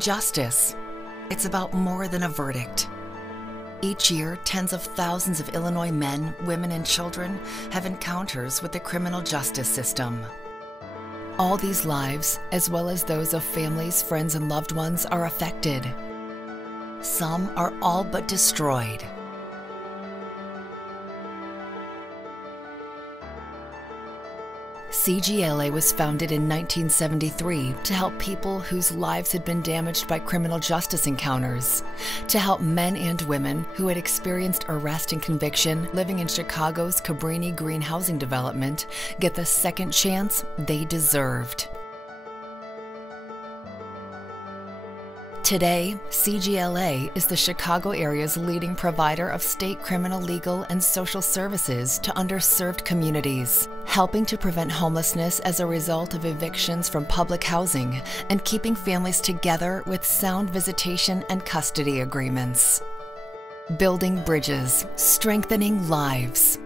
Justice. It's about more than a verdict. Each year, tens of thousands of Illinois men, women, and children have encounters with the criminal justice system. All these lives, as well as those of families, friends, and loved ones, are affected. Some are all but destroyed. CGLA was founded in 1973 to help people whose lives had been damaged by criminal justice encounters, to help men and women who had experienced arrest and conviction living in Chicago's Cabrini Green housing development get the second chance they deserved. Today, CGLA is the Chicago area's leading provider of state criminal, legal, and social services to underserved communities, helping to prevent homelessness as a result of evictions from public housing and keeping families together with sound visitation and custody agreements. Building bridges, strengthening lives.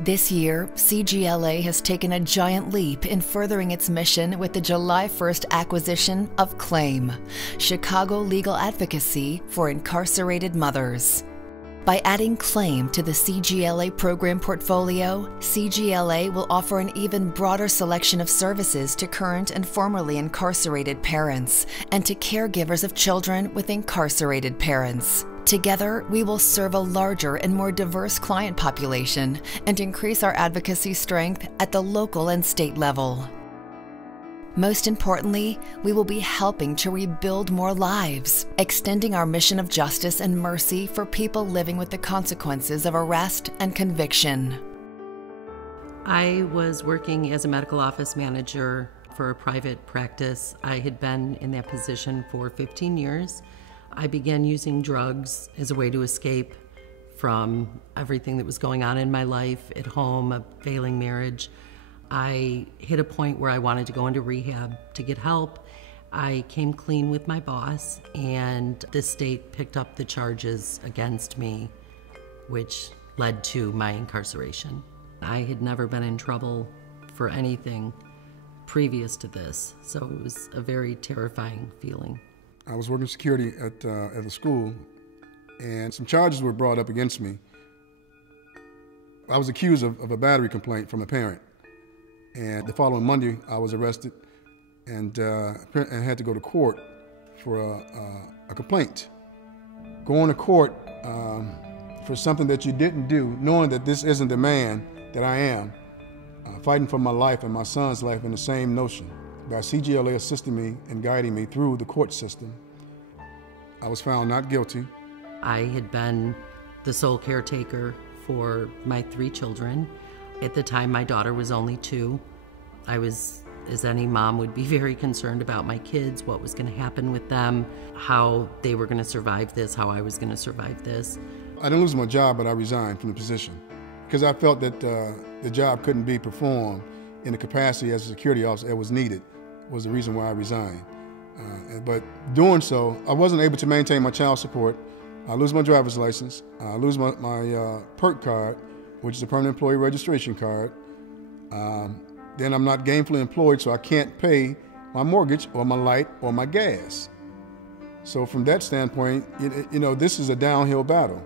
This year, CGLA has taken a giant leap in furthering its mission with the July 1st acquisition of CLAIM, Chicago Legal Advocacy for Incarcerated Mothers. By adding CLAIM to the CGLA program portfolio, CGLA will offer an even broader selection of services to current and formerly incarcerated parents and to caregivers of children with incarcerated parents. Together, we will serve a larger and more diverse client population and increase our advocacy strength at the local and state level. Most importantly, we will be helping to rebuild more lives, extending our mission of justice and mercy for people living with the consequences of arrest and conviction. I was working as a medical office manager for a private practice. I had been in that position for 15 years. I began using drugs as a way to escape from everything that was going on in my life, at home, a failing marriage. I hit a point where I wanted to go into rehab to get help. I came clean with my boss, and the state picked up the charges against me, which led to my incarceration. I had never been in trouble for anything previous to this, so it was a very terrifying feeling. I was working security at a school, and some charges were brought up against me. I was accused of a battery complaint from a parent. And the following Monday, I was arrested and had to go to court for a complaint. Going to court for something that you didn't do, knowing that this isn't the man that I am, fighting for my life and my son's life in the same notion. By CGLA assisting me and guiding me through the court system, I was found not guilty. I had been the sole caretaker for my 3 children. At the time, my daughter was only 2. I was, as any mom would be, very concerned about my kids, what was going to happen with them, how they were going to survive this, how I was going to survive this. I didn't lose my job, but I resigned from the position because I felt that the job couldn't be performed in the capacity as a security officer that was needed, was the reason why I resigned. But doing so, I wasn't able to maintain my child support. I lose my driver's license. I lose my PERT card, which is a permanent employee registration card. Then I'm not gainfully employed, so I can't pay my mortgage or my light or my gas. So from that standpoint, this is a downhill battle.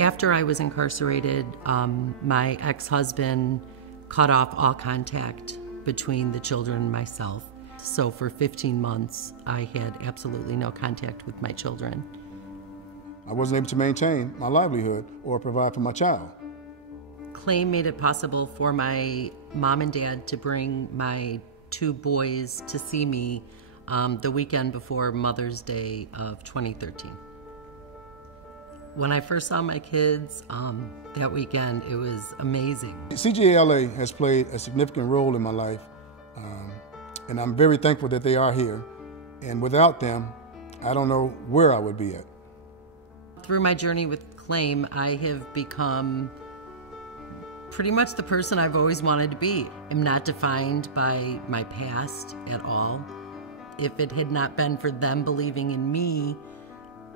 After I was incarcerated, my ex-husband cut off all contact between the children and myself. So for 15 months, I had absolutely no contact with my children. I wasn't able to maintain my livelihood or provide for my child. CLAIM made it possible for my mom and dad to bring my 2 boys to see me the weekend before Mother's Day of 2013. When I first saw my kids that weekend, it was amazing. CGLA has played a significant role in my life, and I'm very thankful that they are here. And without them, I don't know where I would be at. Through my journey with CLAIM, I have become pretty much the person I've always wanted to be. I'm not defined by my past at all. If it had not been for them believing in me,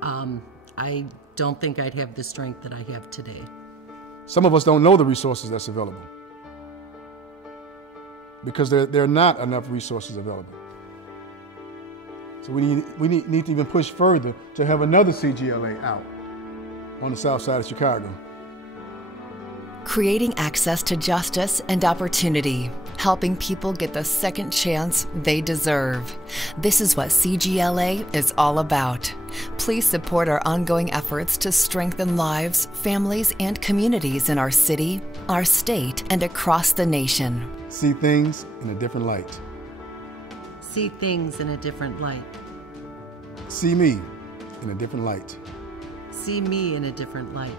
I don't think I'd have the strength that I have today. Some of us don't know the resources that's available because there are not enough resources available. So we need to even push further to have another CGLA out on the south side of Chicago. Creating access to justice and opportunity, helping people get the second chance they deserve. This is what CGLA is all about. Please support our ongoing efforts to strengthen lives, families, and communities in our city, our state, and across the nation. See things in a different light. See things in a different light. See me in a different light. See me in a different light.